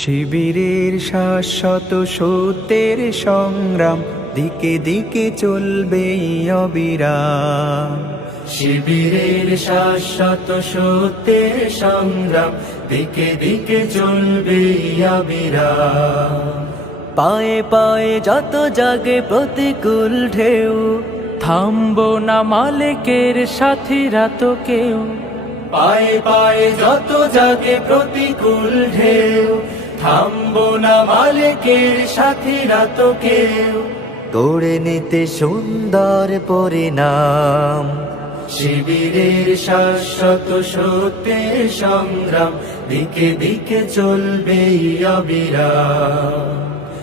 শিবিরের শাশ্বত সত্যের সংগ্রাম দিকে দিকে চলবে অবিরাম। শিবিরের শাশ্বত সত্যের সংগ্রাম দিকে দিকে চলবে অবিরাম। পায়ে পায়ে যত জাগে প্রতিকূল ঢেউ, থামবো না মালিকের সাথীরা তো কেউ। পায়ে পায়ে যত জাগে প্রতিকূল ঢেউ, থামবো না মালিকের সাথীরা তো কেউ। গড়ে নিতে সুন্দর পরিণাম, শিবিরের শাশ্বত সত্যের সংগ্রাম দিকে দিকে চলবে অবিরাম।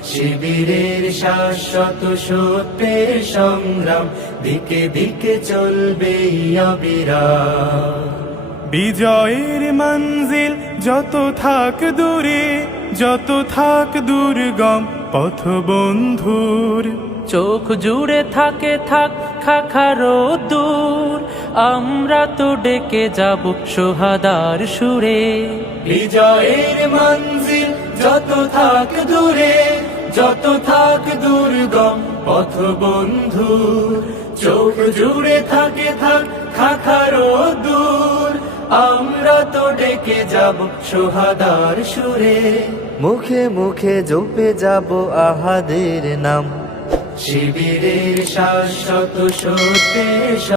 শিবিরের শাশ্বত সত্যের সংগ্রাম দিকে দিকে চলবে অবিরাম। বিজয়ের মঞ্জিল যত থাক দূরে, যত থাক দুর্গম পথ বন্ধুর। চোখ জুড়ে থাকে থাক খাখারো দূর, আমরা তো ডেকে যাব সোহাদার সুরে। বিজয়ের মঞ্জিল যত থাক দূরে, যত থাক দুর্গম পথ বন্ধু। চোখ জুড়ে থাকে থাক খাখারো দূর, আমরা তো ডেকে যাব সোহাদার সুরে। মুখে মুখে জপে যাব আহাদের নাম, শিবিরের শাশ্বত সত্যের